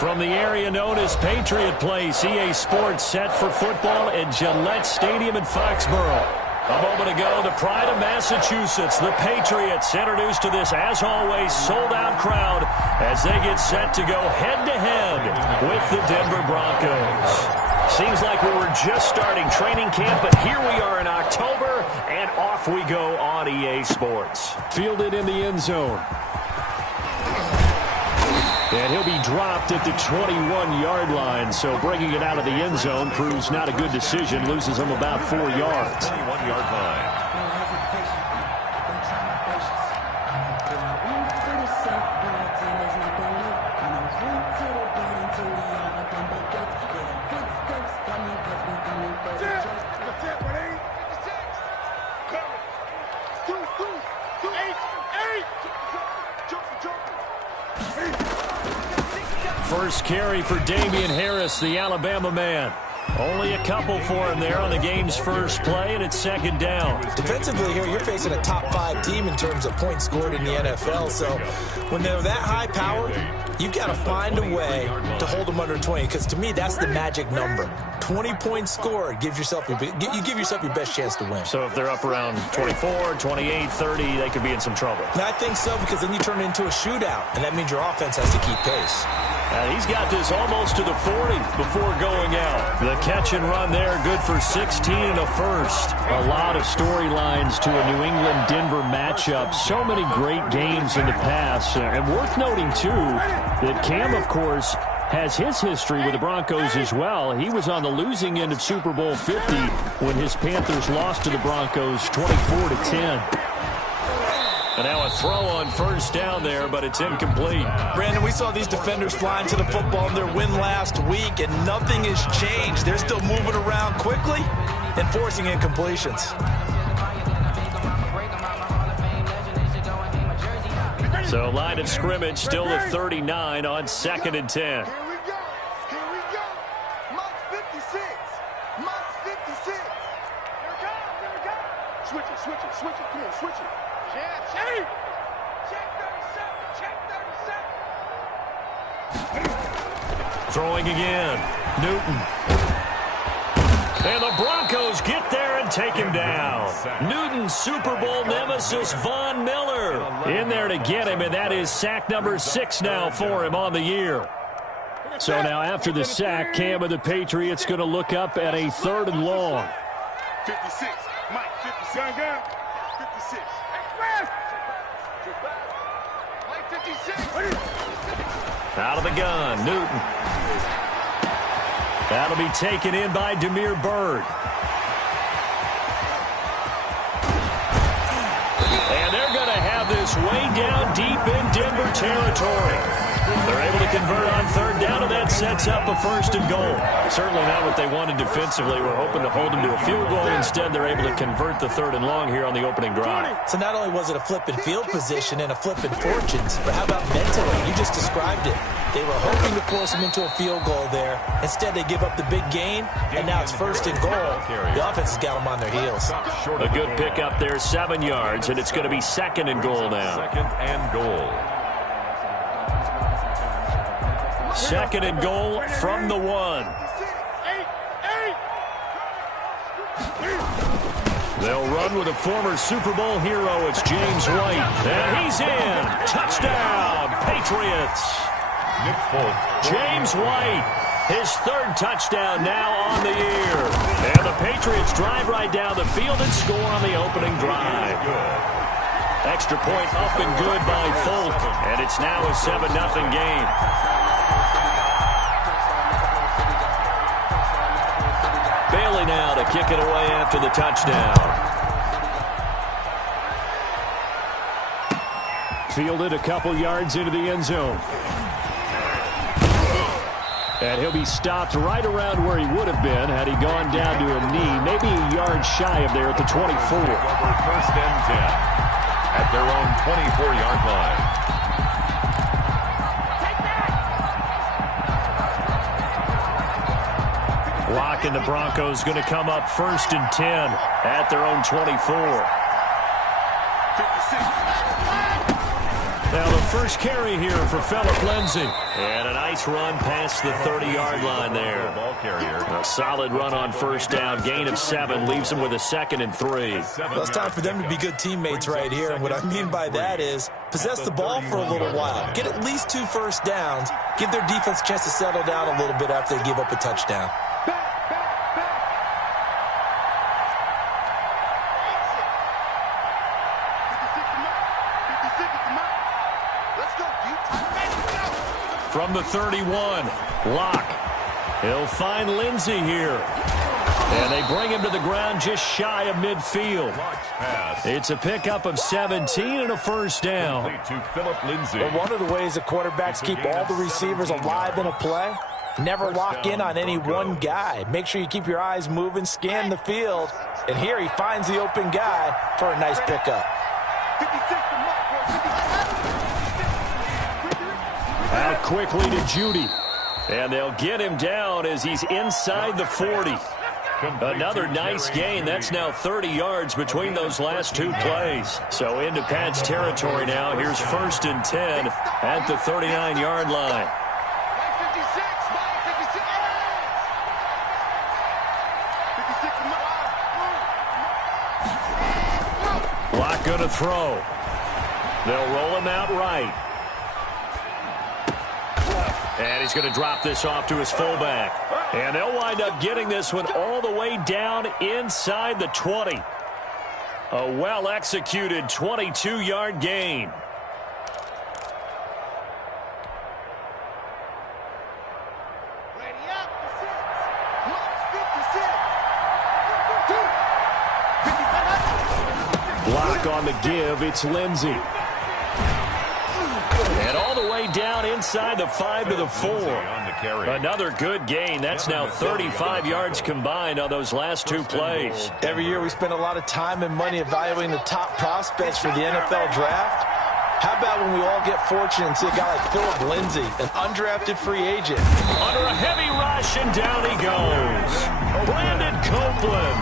From the area known as Patriot Place, EA Sports set for football at Gillette Stadium in Foxborough. A moment ago, the pride of Massachusetts, the Patriots, introduced to this, as always, sold-out crowd as they get set to go head-to-head with the Denver Broncos. Seems like we were just starting training camp, but here we are in October, and off we go on EA Sports. Fielded in the end zone. And he'll be dropped at the 21-yard line, so bringing it out of the end zone proves not a good decision. Loses him about 4 yards. 21-yard line. First carry for Damian Harris, the Alabama man. Only a couple for him there on the game's first play, and it's second down. Defensively here, you're facing a top-5 team in terms of points scored in the NFL. So when they're that high-powered, you've got to find a way to hold them under 20, because to me, that's the magic number. 20 points scored, you give yourself your best chance to win. So if they're up around 24, 28, 30, they could be in some trouble. And I think so, because then you turn it into a shootout, and that means your offense has to keep pace. He's got this almost to the 40 before going out. The catch and run there, good for 16 and a first. A lot of storylines to a New England-Denver matchup. So many great games in the past. And worth noting, too, that Cam, of course, has his history with the Broncos as well. He was on the losing end of Super Bowl 50 when his Panthers lost to the Broncos 24-10. And now a throw on first down there, but it's incomplete. Brandon, we saw these defenders flying to the football in their win last week, and nothing has changed. They're still moving around quickly and forcing incompletions. So line of scrimmage still the 39 on 2nd and 10. Here we go. Mark 56. Mark 56. Here it comes. Switch it. Come on, switch it. Check 37. Throwing again. Newton. And the Broncos get there and take him down. Newton's Super Bowl nemesis, Von Miller, in there to get him, and that is sack number 6 now for him on the year. So now after the sack, Cam of the Patriots going to look up at a 3rd and long. 56. Mike, 56. Gun. 56. Mike, 56. Out of the gun, Newton. That'll be taken in by Damiere Byrd. And they're going to have this way down deep in Denver territory. They're able to convert on 3rd down, and that sets up a 1st and goal. Certainly not what they wanted defensively. We're hoping to hold them to a field goal. Instead, they're able to convert the 3rd and long here on the opening drive. So not only was it a flip in field position and a flip in fortunes, but how about mentally? You just described it. They were hoping to force them into a field goal there. Instead, they give up the big gain, and now it's 1st and goal. The offense has got them on their heels. A good pickup there, 7 yards, and it's going to be 2nd and goal now. 2nd and goal. 2nd and goal from the 1. They'll run with a former Super Bowl hero. It's James White. And he's in. Touchdown, Patriots. James White, his 3rd touchdown now on the year. And the Patriots drive right down the field and score on the opening drive. Extra point up and good by Folk. And it's now a 7-0 game. Bailey now to kick it away after the touchdown. Fielded a couple yards into the end zone. And he'll be stopped right around where he would have been had he gone down to a knee, maybe a yard shy of there at the 24. 1st and 10 at their own 24-yard line. Lock and the Broncos going to come up 1st and 10 at their own 24. Now the first carry here for Phillip Lindsay. And a nice run past the 30-yard line there. Ball carrier. A solid run on first down. Gain of 7 leaves them with a 2nd and 3. Well, it's time for them to be good teammates right here. And what I mean by that is possess the ball for a little while. Get at least 2 first downs. Give their defense a chance to settle down a little bit after they give up a touchdown. From the 31, Locke. He'll find Lindsay here. And they bring him to the ground just shy of midfield. It's a pickup of 17 and a first down. To Phillip Lindsay. Well, one of the ways the quarterbacks keep all the receivers alive in a play, never lock in on any one guy. Make sure you keep your eyes moving, scan the field. And here he finds the open guy for a nice pickup. Out quickly to Judy. And they'll get him down as he's inside the 40. Another nice gain. That's now 30 yards between those last 2 plays. So into Pat's territory now. Here's 1st and 10 at the 39-yard line. Locke going to throw. They'll roll him out right. And he's going to drop this off to his fullback. And they'll wind up getting this one all the way down inside the 20. A well-executed 22-yard gain. Block on the give. It's Lindsay. And all the way down inside the 5 to the 4. Another good gain. That's now 35 yards combined on those last 2 plays. Every year we spend a lot of time and money evaluating the top prospects for the NFL draft. How about when we all get fortunate and see a guy like Phillip Lindsay, an undrafted free agent? Under a heavy rush, and down he goes. Brandon Copeland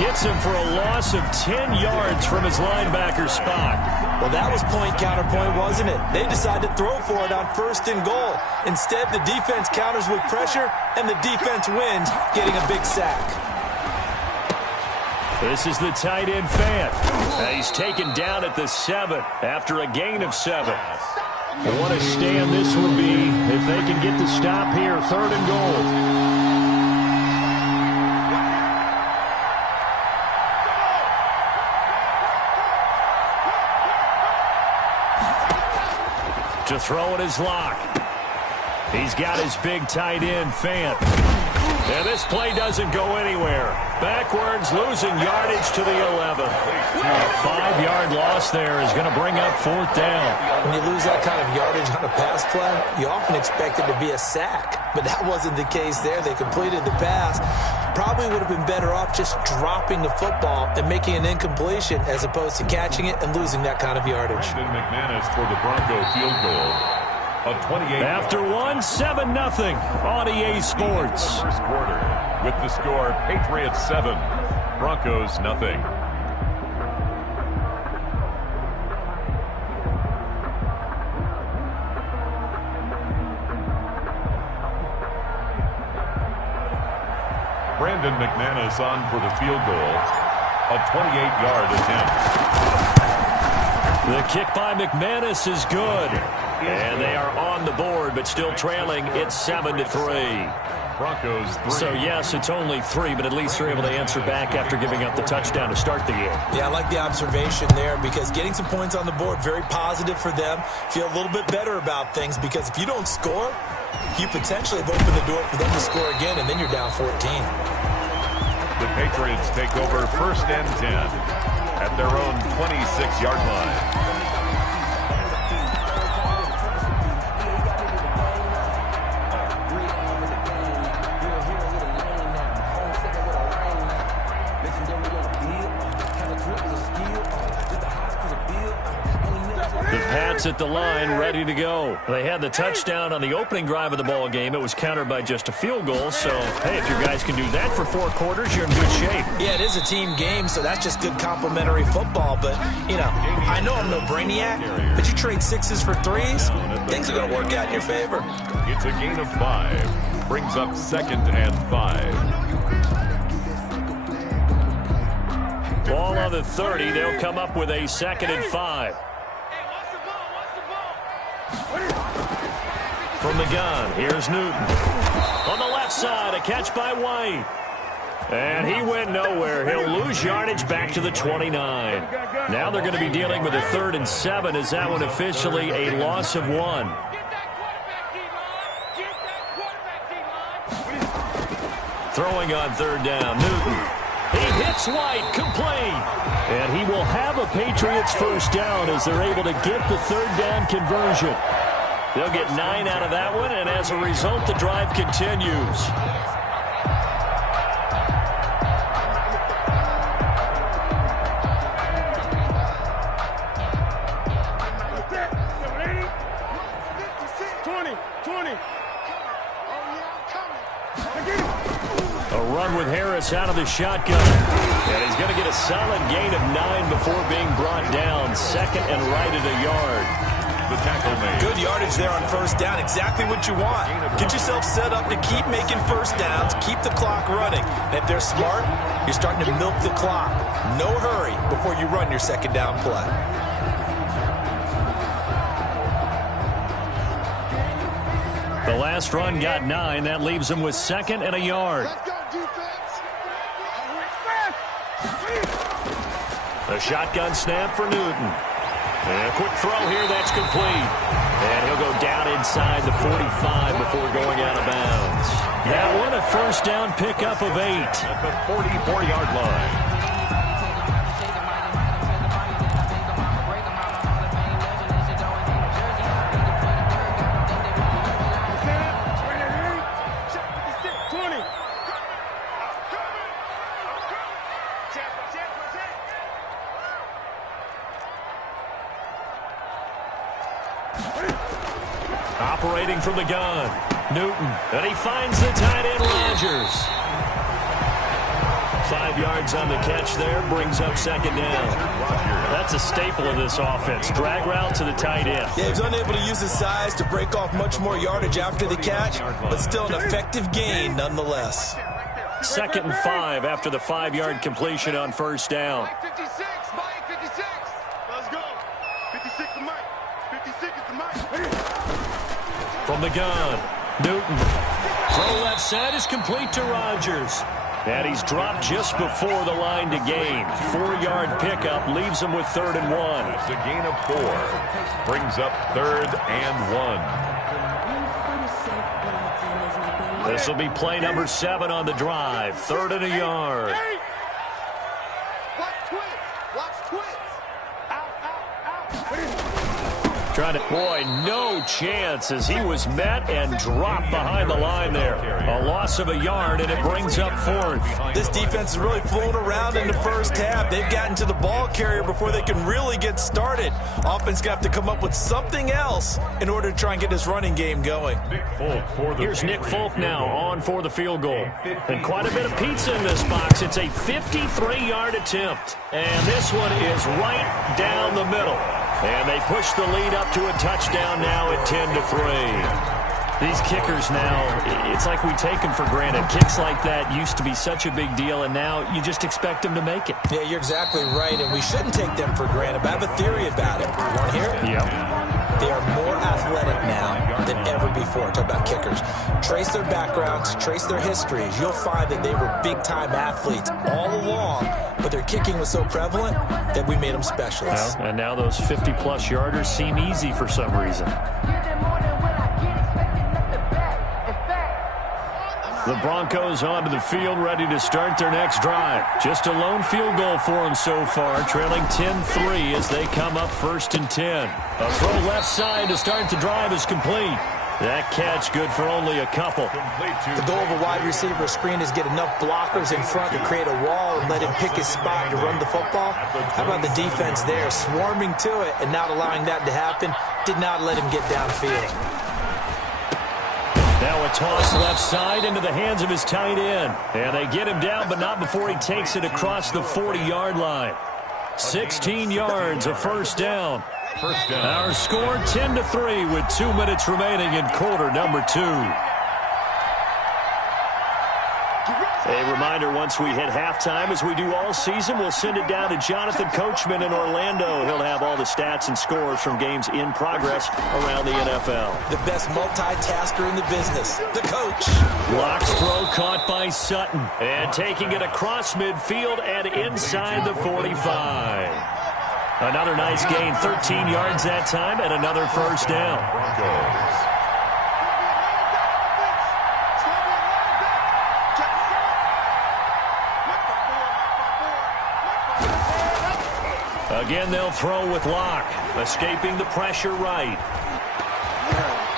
gets him for a loss of 10 yards from his linebacker spot. Well, that was point counterpoint, wasn't it? They decided to throw for it on 1st and goal. Instead, the defense counters with pressure, and the defense wins, getting a big sack. This is the tight end Fant. He's taken down at the 7 after a gain of 7. What a stand this would be if they can get the stop here. 3rd and goal. To throw it is Locke. He's got his big tight end, Fant. And this play doesn't go anywhere. Backwards, losing yardage to the 11. A 5-yard loss there is going to bring up 4th down. When you lose that kind of yardage on a pass play, you often expect it to be a sack. But that wasn't the case there. They completed the pass. Probably would have been better off just dropping the football and making an incompletion as opposed to catching it and losing that kind of yardage. Brandon McManus for the Bronco field goal. After 1, 7-0 on EA Sports. First quarter with the score Patriots 7, Broncos nothing. Brandon McManus on for the field goal, a 28-yard attempt. The kick by McManus is good. And they are on the board, but still trailing. It's 7-3. Broncos 3. So, yes, it's only 3, but at least they're able to answer back after giving up the touchdown to start the game. Yeah, I like the observation there because getting some points on the board, very positive for them. Feel a little bit better about things because if you don't score, you potentially have opened the door for them to score again, and then you're down 14. The Patriots take over 1st and 10 at their own 26-yard line. Sets at the line, ready to go. They had the touchdown on the opening drive of the ball game. It was countered by just a field goal. So, hey, if your guys can do that for 4 quarters, you're in good shape. Yeah, it is a team game, so that's just good complementary football. But, you know, I know I'm no brainiac, but you trade 6s for 3s, things are going to work out in your favor. It's a gain of 5. Brings up 2nd and 5. Ball on the 30. They'll come up with a 2nd and 5. From the gun, here's Newton. On the left side, a catch by White. And he went nowhere. He'll lose yardage back to the 29. Now they're going to be dealing with a 3rd and 7. Is that one officially a loss of 1? Throwing on 3rd down, Newton. He hits White, complete. And he will have a Patriots first down as they're able to get the 3rd down conversion. They'll get 9 out of that one, and as a result, the drive continues. With Harris out of the shotgun. And he's going to get a solid gain of 9 before being brought down. 2nd and right at a yard. The tackle made. Good yardage there on first down. Exactly what you want. Get yourself set up to keep making first downs. Keep the clock running. And if they're smart, you're starting to milk the clock. No hurry before you run your 2nd down play. The last run got 9. That leaves him with 2nd and a yard. A shotgun snap for Newton. And a quick throw here, that's complete. And he'll go down inside the 45 before going out of bounds. That one a first down pickup of 8. At the 44-yard line. Operating from the gun, Newton, and he finds the tight end, Rodgers. 5 yards on the catch there, brings up 2nd down. That's a staple of this offense, drag route to the tight end. Yeah, he's unable to use his size to break off much more yardage after the catch, but still an effective gain nonetheless. 2nd and 5 after the 5-yard completion on first down. 56, Mike, 56. Let's go. 56 to Mike. 56 is the Mike. From the gun, Newton. Throw left side is complete to Rodgers. And he's dropped just before the line to gain. 4-yard pickup leaves him with 3rd and 1. It's a gain of 4. Brings up 3rd and 1. This will be play number 7 on the drive. 3rd and a yard. Watch twins. Watch twins. Out, out, out. Trying to, boy, no chance as he was met and dropped behind the line there. A loss of a yard, and it brings up 4th. This defense is really flown around in the first half. They've gotten to the ball carrier before they can really get started. Offense got to come up with something else in order to try and get this running game going. Here's Nick Folk now on for the field goal. And quite a bit of pizza in this box. It's a 53-yard attempt. And this one is right down the middle. And they push the lead up to a touchdown now at 10-3. These kickers now, it's like we take them for granted. Kicks like that used to be such a big deal, and now you just expect them to make it. Yeah, you're exactly right, and we shouldn't take them for granted. But I have a theory about it. You want to hear it? Yep. They are more athletic now than ever before. Talk about kickers. Trace their backgrounds, trace their histories. You'll find that they were big-time athletes all along, but their kicking was so prevalent that we made them specialists. Well, and now those 50-plus yarders seem easy for some reason. The Broncos onto the field, ready to start their next drive. Just a lone field goal for them so far, trailing 10-3 as they come up 1st and 10. A throw left side to start the drive is complete. That catch good for only a couple. The goal of a wide receiver screen is get enough blockers in front to create a wall and let him pick his spot to run the football. How about the defense there, swarming to it and not allowing that to happen? Did not let him get downfield. Now a toss left side into the hands of his tight end. And they get him down, but not before he takes it across the 40-yard line. 16 yards, a first down. Our score 10-3 with 2 minutes remaining in quarter number 2. A reminder, once we hit halftime, as we do all season, we'll send it down to Jonathan Coachman in Orlando. He'll have all the stats and scores from games in progress around the NFL. The best multitasker in the business, the coach. Locke's throw caught by Sutton. And taking it across midfield and inside the 45. Another nice gain, 13 yards that time, and another first down. Again, they'll throw with Locke, escaping the pressure right.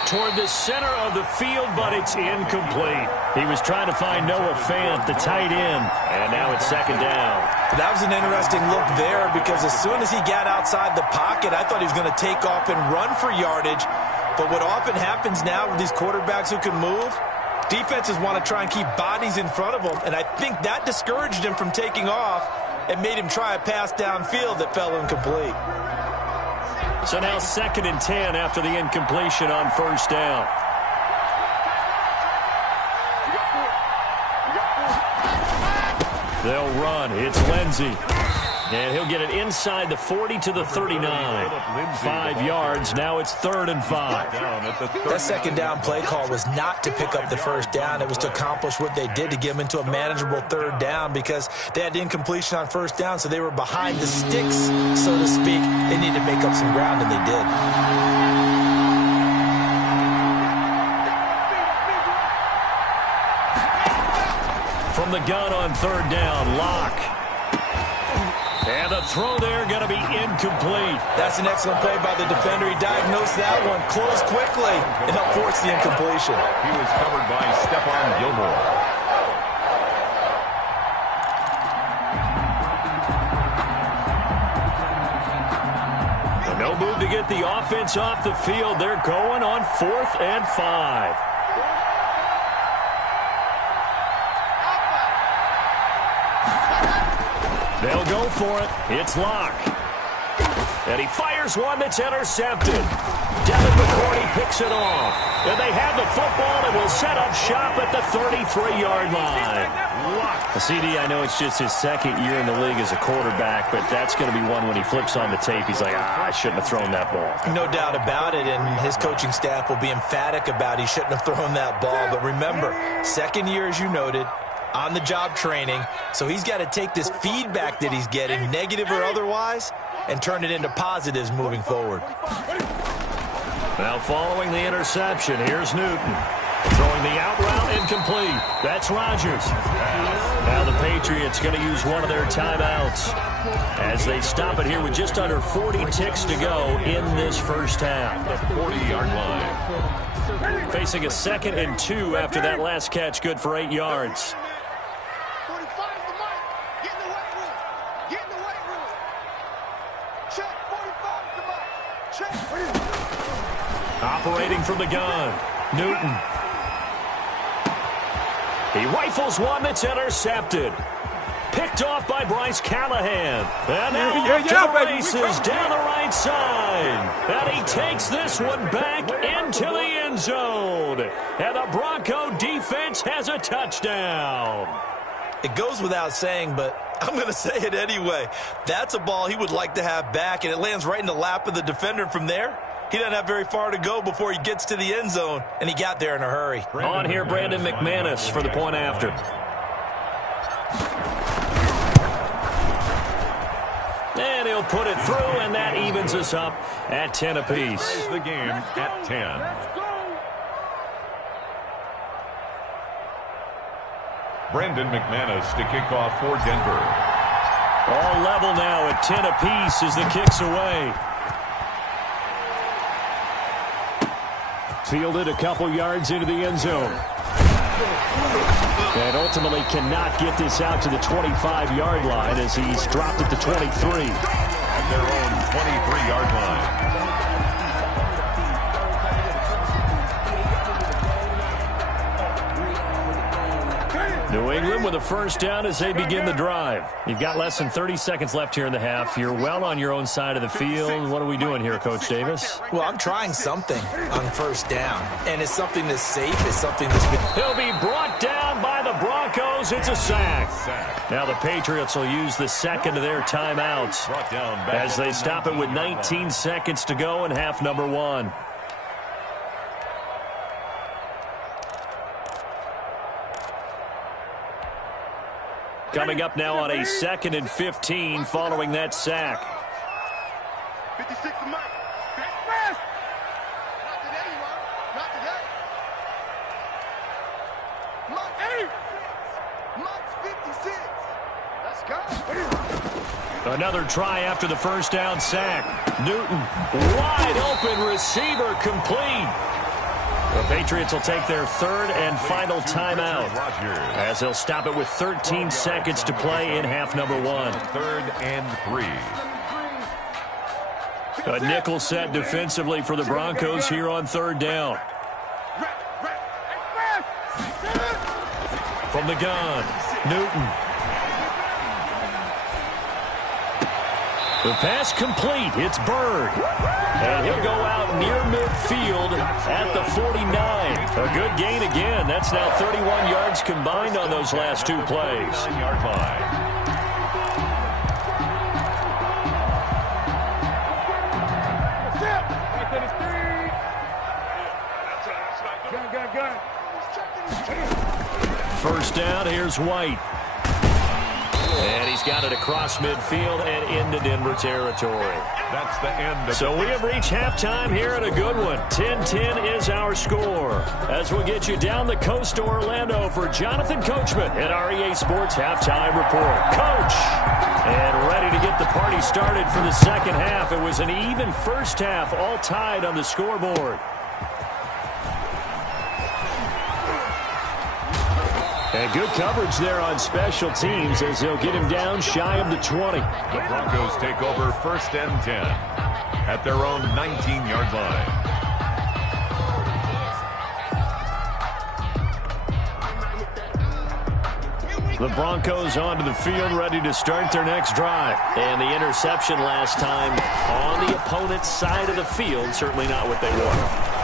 Toward the center of the field, but it's incomplete. He was trying to find Noah Fant, the tight end, and now it's second down. That was an interesting look there because as soon as he got outside the pocket, I thought he was going to take off and run for yardage. But what often happens now with these quarterbacks who can move, defenses want to try and keep bodies in front of them, and I think that discouraged him from taking off and made him try a pass downfield that fell incomplete. So now 2nd and 10 after the incompletion on first down. They'll run. It's Lindsey. And he'll get it inside the 40 to the 39. 5 yards. Now it's 3rd and 5. That second down play call was not to pick up the first down. It was to accomplish what they did to get them into a manageable 3rd down because they had incompletion on first down, so they were behind the sticks, so to speak. They needed to make up some ground, and they did. From the gun on 3rd down, Locke. And the throw there going to be incomplete. That's an excellent play by the defender. He diagnosed that one, closed quickly, and helped force the incompletion. He was covered by Stephon Gilmore. No move to get the offense off the field. They're going on 4th and 5. They'll go for it. It's Locke. And he fires one that's intercepted. Devin McCourty picks it off. And they have the football and will set up shop at the 33-yard line. CD, I know it's just his 2nd year in the league as a quarterback, but that's going to be one when he flips on the tape. He's like, I shouldn't have thrown that ball. No doubt about it, and his coaching staff will be emphatic about he shouldn't have thrown that ball. But remember, 2nd year, as you noted, on-the-job training, so he's got to take this feedback that he's getting, negative or otherwise, and turn it into positives moving forward. Now following the interception, here's Newton. Throwing the out route incomplete. That's Rodgers. Now the Patriots going to use one of their timeouts as they stop it here with just under 40 ticks to go in this first half. The 40-yard line. Facing a 2nd and 2 after that last catch, good for 8 yards. Operating from the gun, Newton. He rifles one that's intercepted. Picked off by Bryce Callahan. And now off to the races down the right side. And he takes this one back into the end zone. And the Bronco defense has a touchdown. It goes without saying, but I'm going to say it anyway. That's a ball he would like to have back, and it lands right in the lap of the defender. From there, he doesn't have very far to go before he gets to the end zone, and he got there in a hurry. On here, Brandon McManus for the point after. And he'll put it through, and that evens us up at 10 apiece. The game at 10. Brandon McManus to kick off for Denver. All level now at 10 apiece as the kick's away. Fielded a couple yards into the end zone. And ultimately cannot get this out to the 25-yard line as he's dropped at the 23. At their own 23-yard line. New England with a first down as they begin the drive. You've got less than 30 seconds left here in the half. You're well on your own side of the field. What are we doing here, Coach Davis? Well, I'm trying something on first down, and it's something that's safe. It's something that's been... He'll be brought down by the Broncos. It's a sack. Now the Patriots will use the second of their timeouts as they stop it with 19 seconds to go in half number one. Coming up now on a 2nd and 15 following that sack. 56 to Mike. Fast. Not today, Not today. Mike's 56. Let's go. Another try after the first down sack. Newton, wide open receiver, complete. The Patriots will take their third and final timeout as they'll stop it with 13 seconds to play in half number one. 3rd and 3. A nickel set defensively for the Broncos here on 3rd down. From the gun, Newton. The pass complete. It's Bird. And he'll go out near midfield at the 49. A good gain again. That's now 31 yards combined on those last two plays. 9-yard line. First down, here's White. And he's got it across midfield and into Denver territory. That's the end of So we have reached halftime here at a good one. 10-10 is our score. As we'll get you down the coast to Orlando for Jonathan Coachman at our EA Sports Halftime Report. Coach! And ready to get the party started for the second half. It was an even first half, all tied on the scoreboard. And good coverage there on special teams as they'll get him down shy of the 20. The Broncos take over 1st and 10 at their own 19-yard line. The Broncos onto the field, ready to start their next drive. And the interception last time on the opponent's side of the field, certainly not what they want.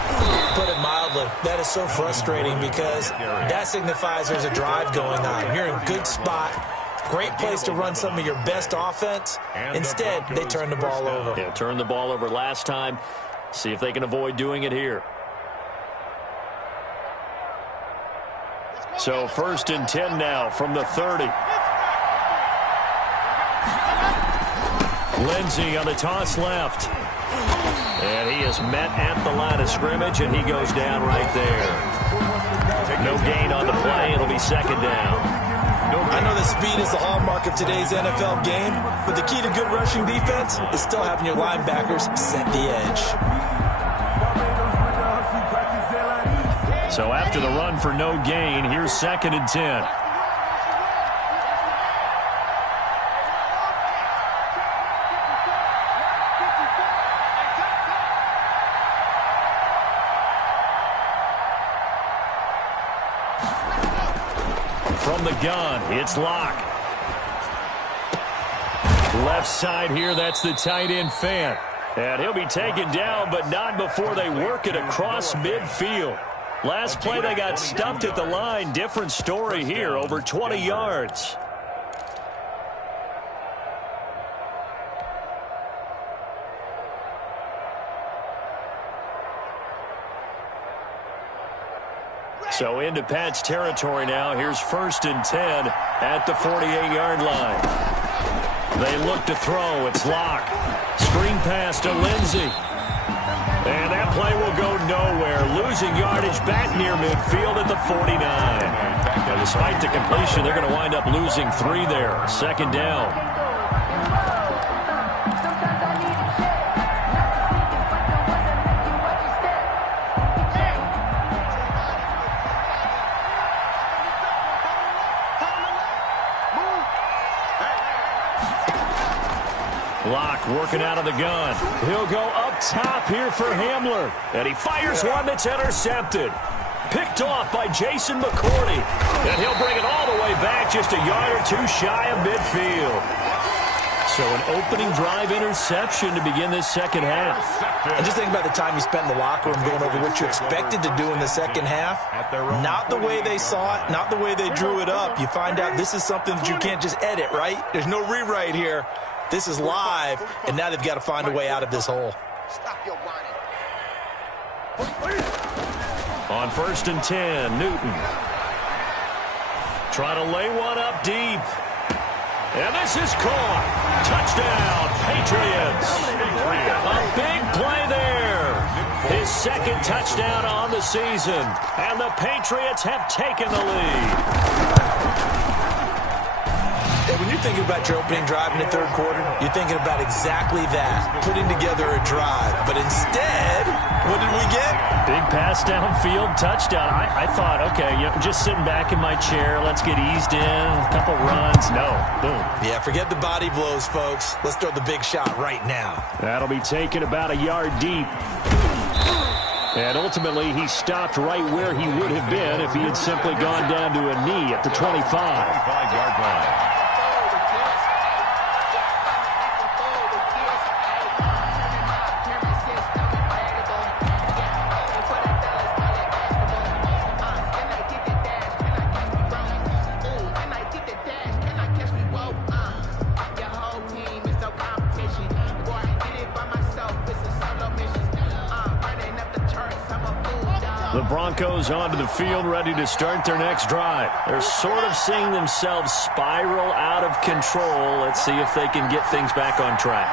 Put it mildly, that is so frustrating because that signifies there's a drive going on. You're in a good spot, great place to run some of your best offense. Instead, they turn the ball over. Yeah, turned the ball over last time. See if they can avoid doing it here. So 1st and 10 now from the 30. Lindsey on the toss left. And he is met at the line of scrimmage, and he goes down right there. No gain on the play. It'll be 2nd down. I know that speed is the hallmark of today's NFL game, but the key to good rushing defense is still having your linebackers set the edge. So after the run for no gain, here's 2nd and 10. From the gun, it's Locke. Left side here, that's the tight end Fant. And he'll be taken down, but not before they work it across midfield. Last play, they got stuffed at the line. Different story here, over 20 yards. So into Pat's territory now. Here's 1st and 10 at the 48-yard line. They look to throw. It's Locke. Screen pass to Lindsey. And that play will go nowhere. Losing yardage back near midfield at the 49. Now, despite the completion, they're going to wind up losing 3 there. 2nd down. Locke working out of the gun. He'll go up top here for Hamler. And he fires one that's intercepted. Picked off by Jason McCourty. And he'll bring it all the way back just a yard or two shy of midfield. So an opening drive interception to begin this second half. And just think about the time you spent in the locker room going over what you expected to do in the second half. Not the way they saw it, not the way they drew it up. You find out this is something that you can't just edit, right? There's no rewrite here. This is live, and now they've got to find a way out of this hole. Stop your whining. On 1st and 10, Newton. Trying to lay one up deep. And this is caught. Touchdown, Patriots. A big play there. His second touchdown on the season. And the Patriots have taken the lead. And when you're thinking about your opening drive in the third quarter, you're thinking about exactly that, putting together a drive. But instead, what did we get? Big pass downfield, touchdown. I thought, okay, just sitting back in my chair, let's get eased in, a couple runs. No, boom. Yeah, forget the body blows, folks. Let's throw the big shot right now. That'll be taken about a yard deep. And ultimately, he stopped right where he would have been if he had simply gone down to a knee at the 25. 5-yard line. The Broncos onto the field, ready to start their next drive. They're sort of seeing themselves spiral out of control. Let's see if they can get things back on track.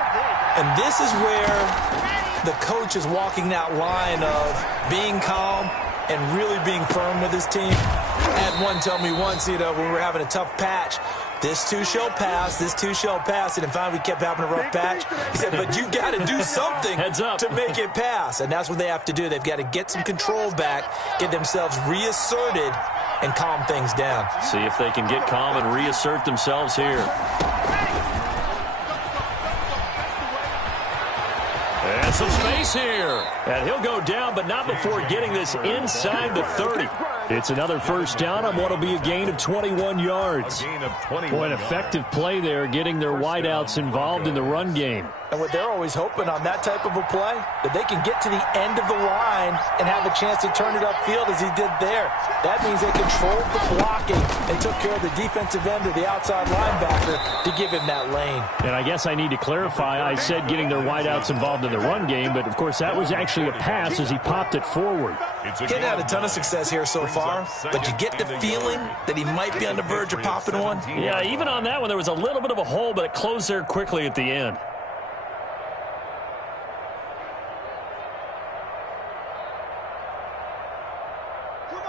And this is where the coach is walking that line of being calm and really being firm with his team. I had one tell me once, when we were having a tough patch, this too shall pass, this too shall pass. And finally we kept having a rough patch. He said, but you got to do something to make it pass. And that's what they have to do. They've got to get some control back, get themselves reasserted, and calm things down. See if they can get calm and reassert themselves here. And some space here. And he'll go down, but not before getting this inside the 30. It's another first down on what will be a gain of 21 yards. Boy, an effective play there, getting their wideouts involved in the run game. And what they're always hoping on that type of a play, that they can get to the end of the line and have a chance to turn it upfield as he did there. That means they controlled the blocking and took care of the defensive end of the outside linebacker to give him that lane. And I guess I need to clarify, I said getting their wideouts involved in the run game, but of course that was actually a pass as he popped it forward. Getting had a ton of success here so far, but you get the feeling that he might be on the verge of popping one. Yeah, even on that one, there was a little bit of a hole, but it closed there quickly at the end.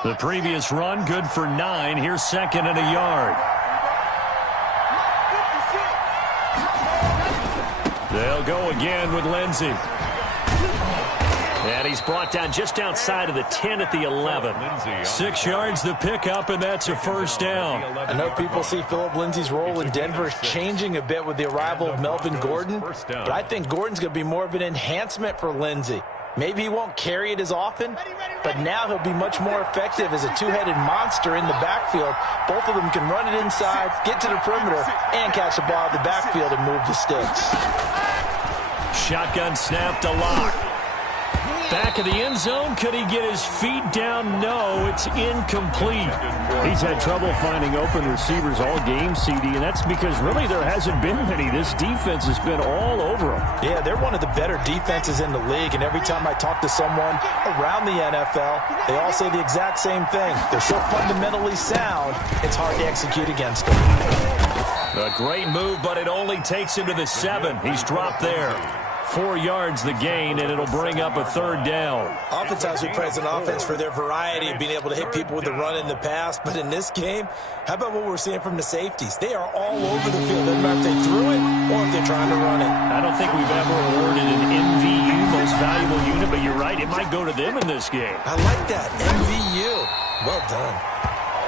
The previous run, good for 9. Here's 2nd and a yard. They'll go again with Lindsey. And he's brought down just outside of the 10 at the 11. 6 yards the pickup, and that's a first down. I know people see Philip Lindsay's role in Denver changing a bit with the arrival of Melvin Gordon, but I think Gordon's going to be more of an enhancement for Lindsay. Maybe he won't carry it as often, but now he'll be much more effective as a two-headed monster in the backfield. Both of them can run it inside, get to the perimeter, and catch the ball in the backfield and move the sticks. Shotgun snap to Locke. Back of the end zone. Could he get his feet down? No, it's incomplete. He's had trouble finding open receivers all game, CD, and that's because really there hasn't been many. This defense has been all over them. Yeah, they're one of the better defenses in the league, and every time I talk to someone around the NFL, they all say the exact same thing. They're so fundamentally sound, it's hard to execute against them. A great move, but it only takes him to the 7. He's dropped there. 4 yards the gain, and it'll bring up a 3rd down. Oftentimes we praise an offense for their variety of being able to hit people with the run in the pass, but in this game, how about what we're seeing from the safeties? They are all over the field. Doesn't matter if they threw it or if they're trying to run it. I don't think we've ever awarded an MVU, most valuable unit, but you're right, it might go to them in this game. I like that, MVU. Well done.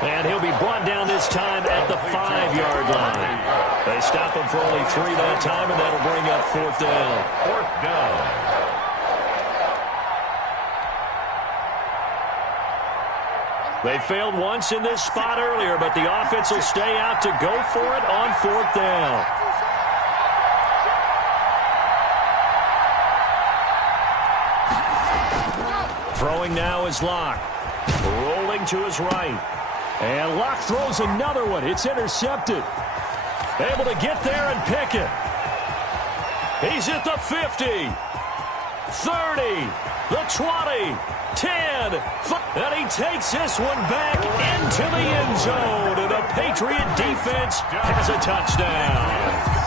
And he'll be brought down this time at the 5-yard line. They stop him for only 3 that time, and that'll bring up 4th down. 4th down. They failed once in this spot earlier, but the offense will stay out to go for it on 4th down. Throwing now is Locke. Rolling to his right. And Locke throws another one. It's intercepted. Able to get there and pick it. He's at the 50, 30, the 20, 10, and he takes this one back into the end zone, and the Patriot defense has a touchdown.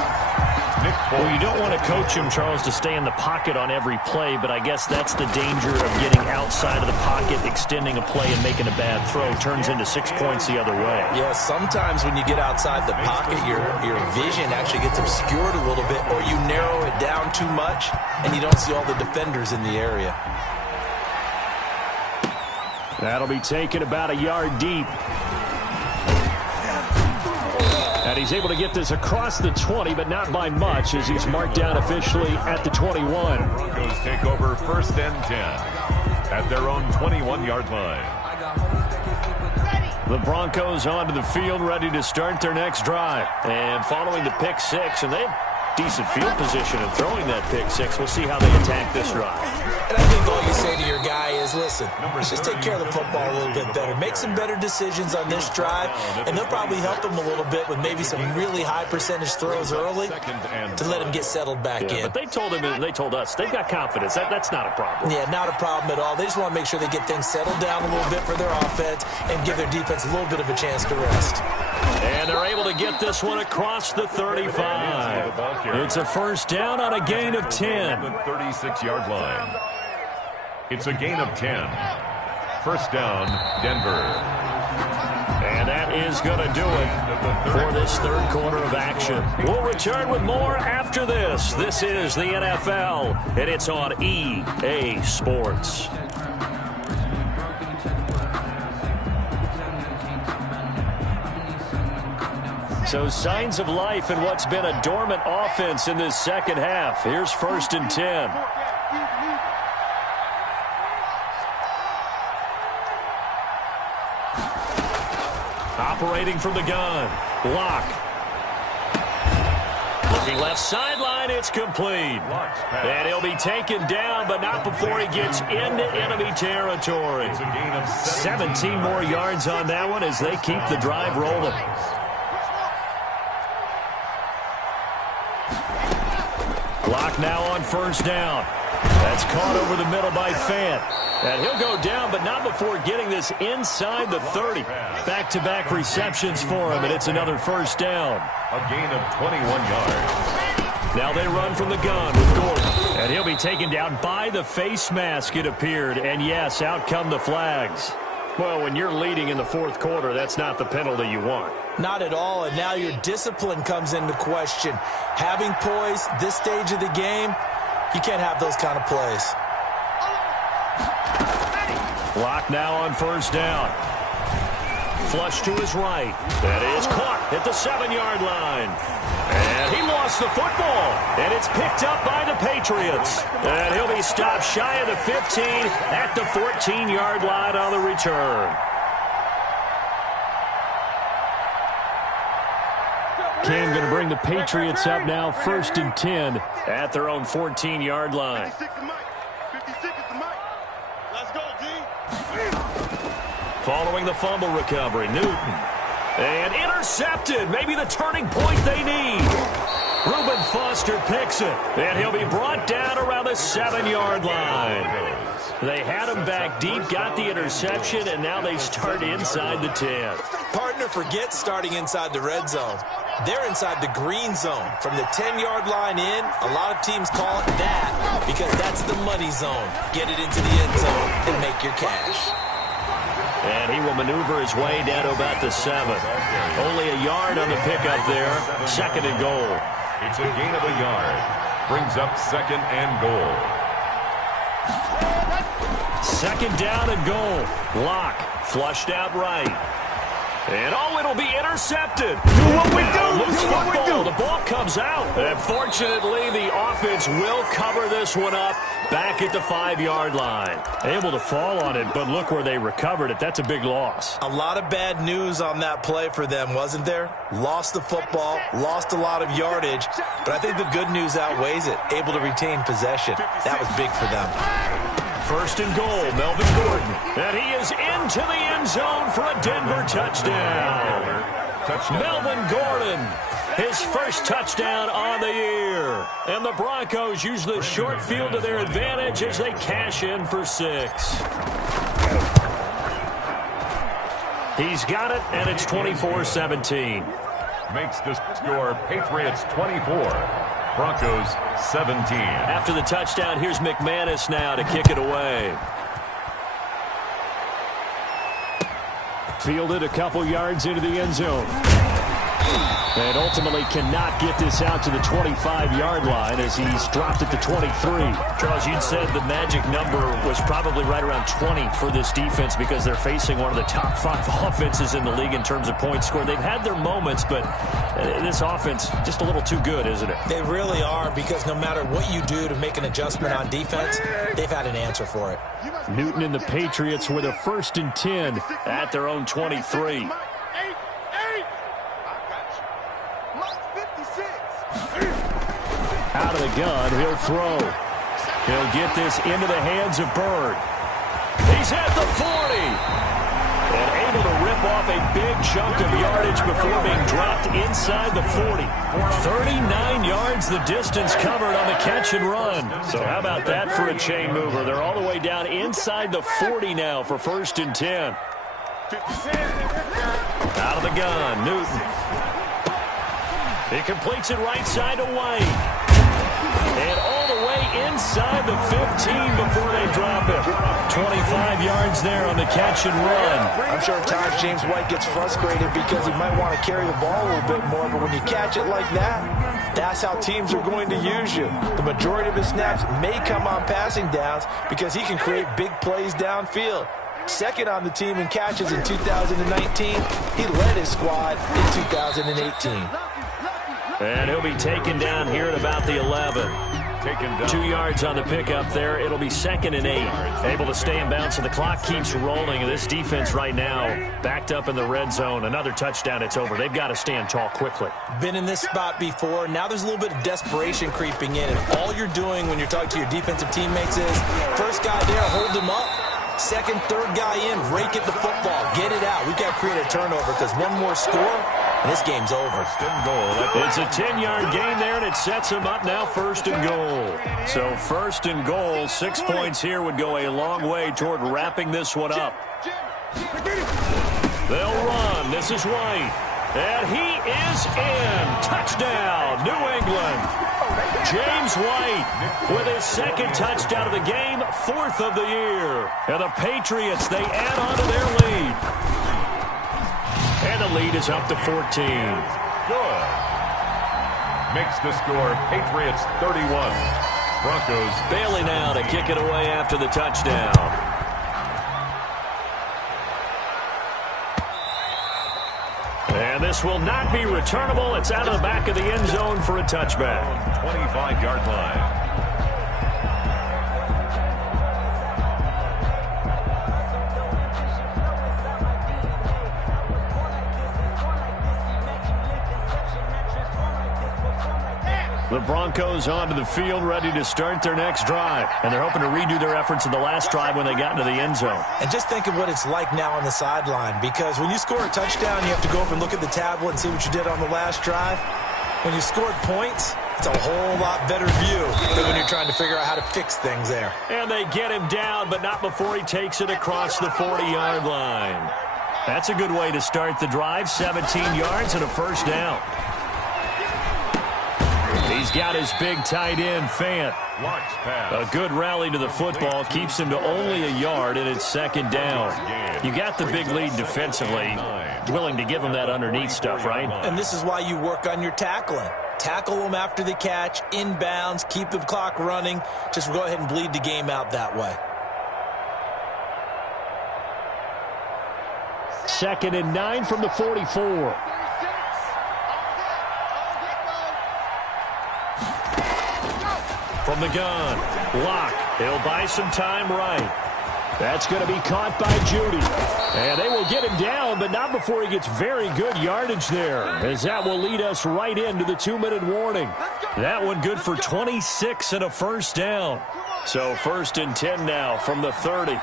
Well, you don't want to coach him, Charles, to stay in the pocket on every play, but I guess that's the danger of getting outside of the pocket, extending a play, and making a bad throw. Turns into 6 points the other way. Yeah, sometimes when you get outside the pocket, your vision actually gets obscured a little bit, or you narrow it down too much, and you don't see all the defenders in the area. That'll be taken about a yard deep. And he's able to get this across the 20, but not by much, as he's marked down officially at the 21. Broncos take over 1st and 10 at their own 21-yard line. The Broncos onto the field, ready to start their next drive. And following the pick 6, and they have decent field position in throwing that pick 6. We'll see how they attack this drive. And I think all you say to your guy is, listen, just take care of the football a little bit better. Make some better decisions on this drive, and they'll probably help him a little bit with maybe some really high percentage throws early to let him get settled back in. But they told him, and they told us, they've got confidence. That's not a problem. Yeah, not a problem at all. They just want to make sure they get things settled down a little bit for their offense and give their defense a little bit of a chance to rest. And they're able to get this one across the 35. It's a 1st down on a gain of 10. The 36-yard line. It's a gain of 10. 1st down, Denver. And that is going to do it for this 3rd quarter of action. We'll return with more after this. This is the NFL, and it's on EA Sports. So signs of life in what's been a dormant offense in this second half. Here's 1st and 10. Operating from the gun. Locke. Looking left sideline, it's complete. And he'll be taken down, but not before he gets into enemy territory. 17 more yards on that one as they keep the drive rolling. Locke now on 1st down. That's caught over the middle by Fant. And he'll go down, but not before getting this inside the 30. Back-to-back receptions for him, and it's another 1st down. A gain of 21 yards. Now they run from the gun with Gordon. And he'll be taken down by the face mask, it appeared. And yes, out come the flags. Well, when you're leading in the 4th quarter, that's not the penalty you want. Not at all, and now your discipline comes into question. Having poise this stage of the game, you can't have those kind of plays. Locke now on 1st down. Flush to his right. That is caught at the 7-yard line. And he lost the football. And it's picked up by the Patriots. And he'll be stopped shy of the 15 at the 14-yard line on the return. Cam going to bring the Patriots up now, 1st and 10 at their own 14-yard line. 56 is Mike. 56 is the Mike. Let's go, D. Following the fumble recovery, Newton. And intercepted. Maybe the turning point they need. Reuben Foster picks it. And he'll be brought down around the 7-yard line. They had him back deep, got the interception, and now they start inside the 10. Partner forgets starting inside the red zone. They're inside the green zone. From the 10-yard line in, a lot of teams call it that because that's the money zone. Get it into the end zone and make your cash. And he will maneuver his way down to about the 7. Only a yard on the pickup there. 2nd and goal. It's a gain of a yard. Brings up 2nd and goal. 2nd down and goal. Locke flushed out right. And it'll be intercepted. Do what we do. Loose Do what we football. do. The ball comes out. And fortunately, the offense will cover this one up back at the 5-yard line. Able to fall on it, but look where they recovered it. That's a big loss. A lot of bad news on that play for them, wasn't there? Lost the football, lost a lot of yardage, but I think the good news outweighs it. Able to retain possession. That was big for them. First and goal, Melvin Gordon. And he is into the end zone for a Denver touchdown. Melvin Gordon, his first touchdown on the year. And the Broncos use the short field to their advantage as they cash in for 6. He's got it, and it's 24-17. Makes the score Patriots 24. Broncos 17. After the touchdown, here's McManus now to kick it away. Fielded a couple yards into the end zone. And ultimately cannot get this out to the 25-yard line as he's dropped it to 23. Charles, you'd said the magic number was probably right around 20 for this defense because they're facing one of the top 5 offenses in the league in terms of points scored. They've had their moments, but this offense just a little too good, isn't it? They really are, because no matter what you do to make an adjustment on defense, they've had an answer for it. Newton and the Patriots with a 1st and 10 at their own 23. Out of the gun, he'll throw. He'll get this into the hands of Bird. He's at the 40. And able to rip off a big chunk of yardage before being dropped inside the 40. 39 yards the distance covered on the catch and run. So how about that for a chain mover? They're all the way down inside the 40 now for 1st and 10. Out of the gun, Newton. He completes it right side to White. And all the way inside the 15 before they drop it. 25 yards there on the catch and run. I'm sure at times James White gets frustrated because he might want to carry the ball a little bit more, but when you catch it like that, that's how teams are going to use you. The majority of his snaps may come on passing downs because he can create big plays downfield. Second on the team in catches in 2019. He led his squad in 2018. And he'll be taken down here at about the 11. 2 yards on the pickup there. It'll be 2nd and 8. Able to stay in bounds, so the clock keeps rolling. And this defense right now backed up in the red zone. Another touchdown, it's over. They've got to stand tall quickly. Been in this spot before. Now there's a little bit of desperation creeping in. And all you're doing when you're talking to your defensive teammates is, first guy there, hold him up. Second, third guy in, rake at the football. Get it out. We've got to create a turnover because one more score, and this game's over. It's a 10-yard gain there, and it sets them up now 1st and goal. So 1st and goal, 6 points here would go a long way toward wrapping this one up. They'll run. This is White. And he is in. Touchdown, New England. James White with his 2nd touchdown of the game, 4th of the year. And the Patriots, they add on to their lead. And the lead is up to 14. Good. Makes the score Patriots 31. Broncos. Bailey now to kick it away after the touchdown. And this will not be returnable. It's out of the back of the end zone for a touchback. 25-yard line. The Broncos onto the field, ready to start their next drive. And they're hoping to redo their efforts in the last drive when they got into the end zone. And just think of what it's like now on the sideline, because when you score a touchdown, you have to go over and look at the tablet and see what you did on the last drive. When you scored points, it's a whole lot better view than when you're trying to figure out how to fix things there. And they get him down, but not before he takes it across the 40-yard line. That's a good way to start the drive. 17 yards and a 1st down. He's got his big tight end, Fant. A good rally to the football keeps him to only a yard, and it's 2nd down. You got the big lead defensively. Willing to give him that underneath stuff, right? And this is why you work on your tackling. Tackle them after the catch, inbounds, keep the clock running. Just go ahead and bleed the game out that way. 2nd and 9 from the 44. From the gun, Locke. He'll buy some time right. That's going to be caught by Judy. And they will get him down, but not before he gets very good yardage there, as that will lead us right into the 2-minute warning. That one good for 26 and a first down. So 1st and 10 now from the 30.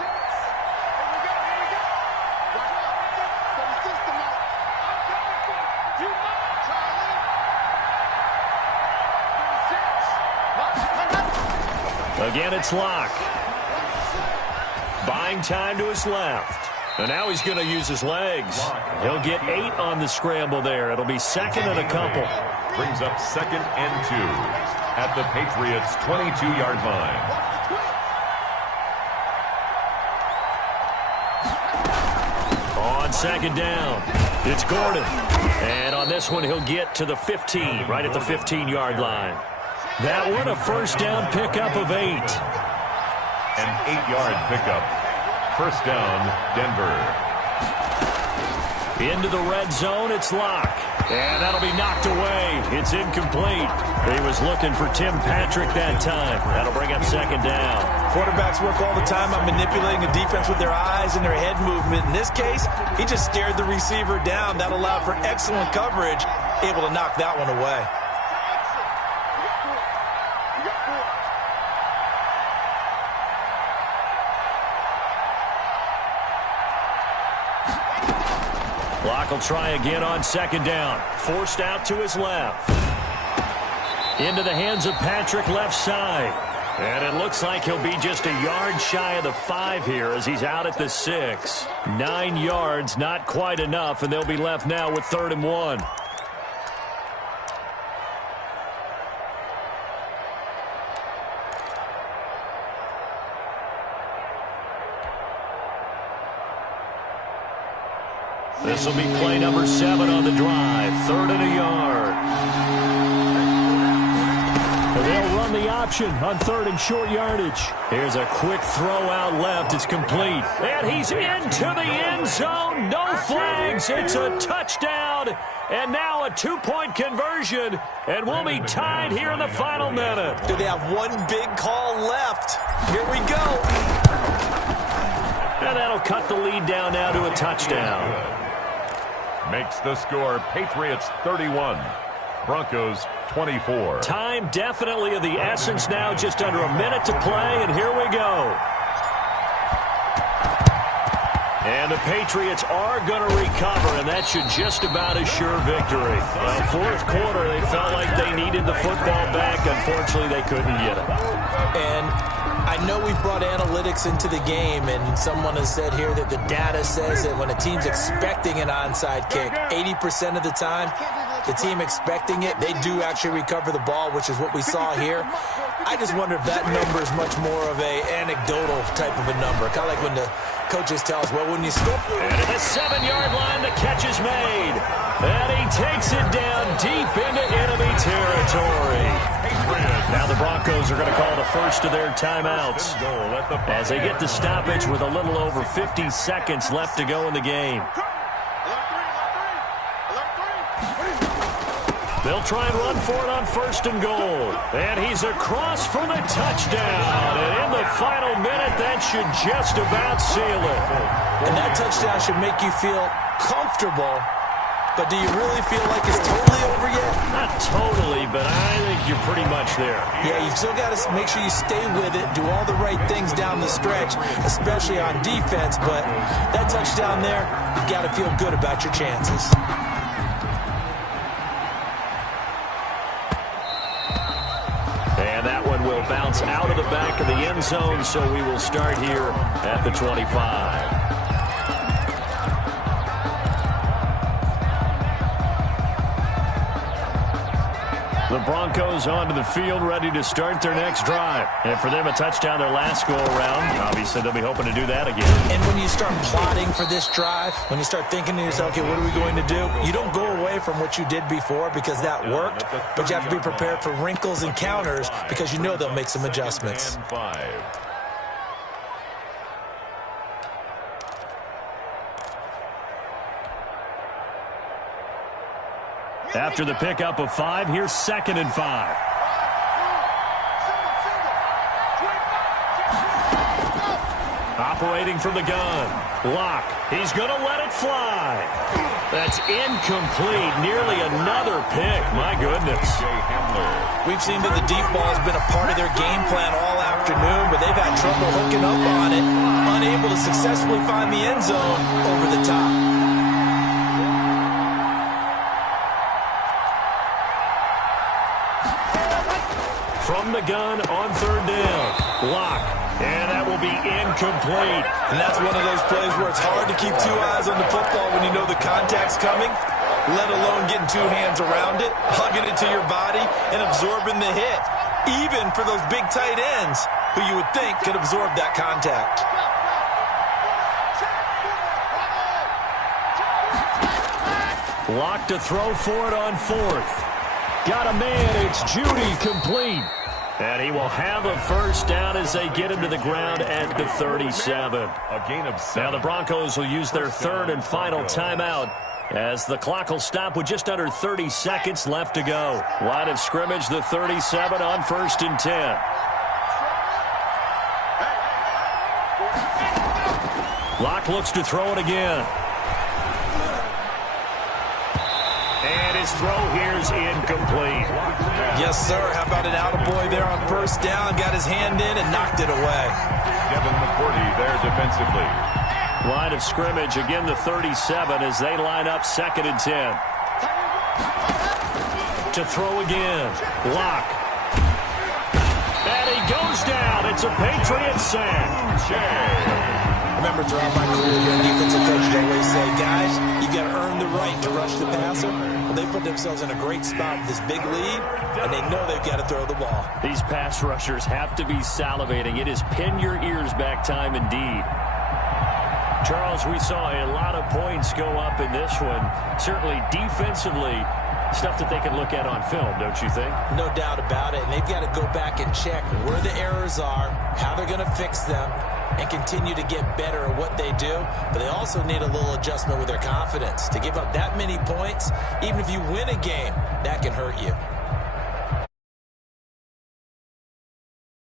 Again, it's Locke. Buying time to his left. And now he's going to use his legs. He'll get 8 on the scramble there. It'll be 2nd and a couple. Brings up 2nd and 2 at the Patriots' 22-yard line. On 2nd down, it's Gordon. And on this one, he'll get to the 15, right at the 15-yard line. That one, a first down pickup of 8. An 8-yard pickup. First down, Denver. Into the red zone, it's Locke. And that'll be knocked away. It's incomplete. He was looking for Tim Patrick that time. That'll bring up 2nd down. Quarterbacks work all the time on manipulating a defense with their eyes and their head movement. In this case, he just stared the receiver down. That allowed for excellent coverage, able to knock that one away. Locke will try again on 2nd down. Forced out to his left. Into the hands of Patrick left side. And it looks like he'll be just a yard shy of the 5 here as he's out at the 6. 9 yards, not quite enough, and they'll be left now with 3rd and 1. This will be play number 7 on the drive. 3rd and a yard. They'll run the option on 3rd and short yardage. Here's a quick throw out left. It's complete. And he's into the end zone. No flags. It's a touchdown. And now a 2-point conversion. And we'll be tied here in the final minute. Do they have one big call left? Here we go. And that'll cut the lead down now to a touchdown. Makes the score Patriots 31, Broncos 24. Time definitely of the essence now, just under a minute to play, and here we go. And the Patriots are going to recover, and that should just about assure victory. Well, 4th quarter, they felt like they needed the football back. Unfortunately, they couldn't get it. And I know we've brought analytics into the game, and someone has said here that the data says that when a team's expecting an onside kick, 80% of the time, the team expecting it, they do actually recover the ball, which is what we saw here. I just wonder if that number is much more of a anecdotal type of a number, kind of like when the coaches tell us, well, when you score. And at the 7-yard line, the catch is made. And he takes it down deep into enemy territory. Now the Broncos are going to call the first of their timeouts as they get the stoppage with a little over 50 seconds left to go in the game. They'll try and run for it on 1st and goal. And he's across for the touchdown. And in the final minute, that should just about seal it. And that touchdown should make you feel comfortable. But do you really feel like it's totally over yet? Not totally, but I think you're pretty much there. Yeah, you've still got to make sure you stay with it, do all the right things down the stretch, especially on defense. But that touchdown there, you've got to feel good about your chances. And that one will bounce out of the back of the end zone, so we will start here at the 25. The Broncos onto the field, ready to start their next drive. And for them, a touchdown their last go-around. Obviously, they'll be hoping to do that again. And when you start plotting for this drive, when you start thinking to yourself, okay, what are we going to do? You don't go away from what you did before because that worked, but you have to be prepared for wrinkles and counters because you know they'll make some adjustments. After the pickup of 5, here's 2nd and 5. Operating from the gun. Locke. He's going to let it fly. That's incomplete. Nearly another pick. My goodness. We've seen that the deep ball has been a part of their game plan all afternoon, but they've had trouble hooking up on it, unable to successfully find the end zone over the top. From the gun on 3rd down. Locke. And that will be incomplete. And that's one of those plays where it's hard to keep 2 eyes on the football when you know the contact's coming, let alone getting 2 hands around it, hugging it to your body, and absorbing the hit, even for those big tight ends who you would think could absorb that contact. Locke to throw for it on 4th. Got a man. It's Judy, complete. And he will have a 1st down as they get him to the ground at the 37. A gain of 7. Now the Broncos will use their 3rd and final timeout as the clock will stop with just under 30 seconds left to go. Line of scrimmage, the 37 on 1st and 10. Locke looks to throw it again. And his throw here's incomplete. Yes, sir. How about an attaboy there on 1st down? Got his hand in and knocked it away. Devin McCourty there defensively. Line of scrimmage, again the 37 as they line up 2nd and 10. To throw again. Locke. And he goes down. It's a Patriot sack. Remember, throughout my career here, defensive coaches always say, guys, you got to earn the right to rush the passer. Well, they put themselves in a great spot with this big lead, and they know they've got to throw the ball. These pass rushers have to be salivating. It is pin your ears back time indeed. Charles, we saw a lot of points go up in this one. Certainly defensively, stuff that they can look at on film, don't you think? No doubt about it, and they've got to go back and check where the errors are, how they're going to fix them, and continue to get better at what they do. But they also need a little adjustment with their confidence. To give up that many points, even if you win a game, that can hurt you.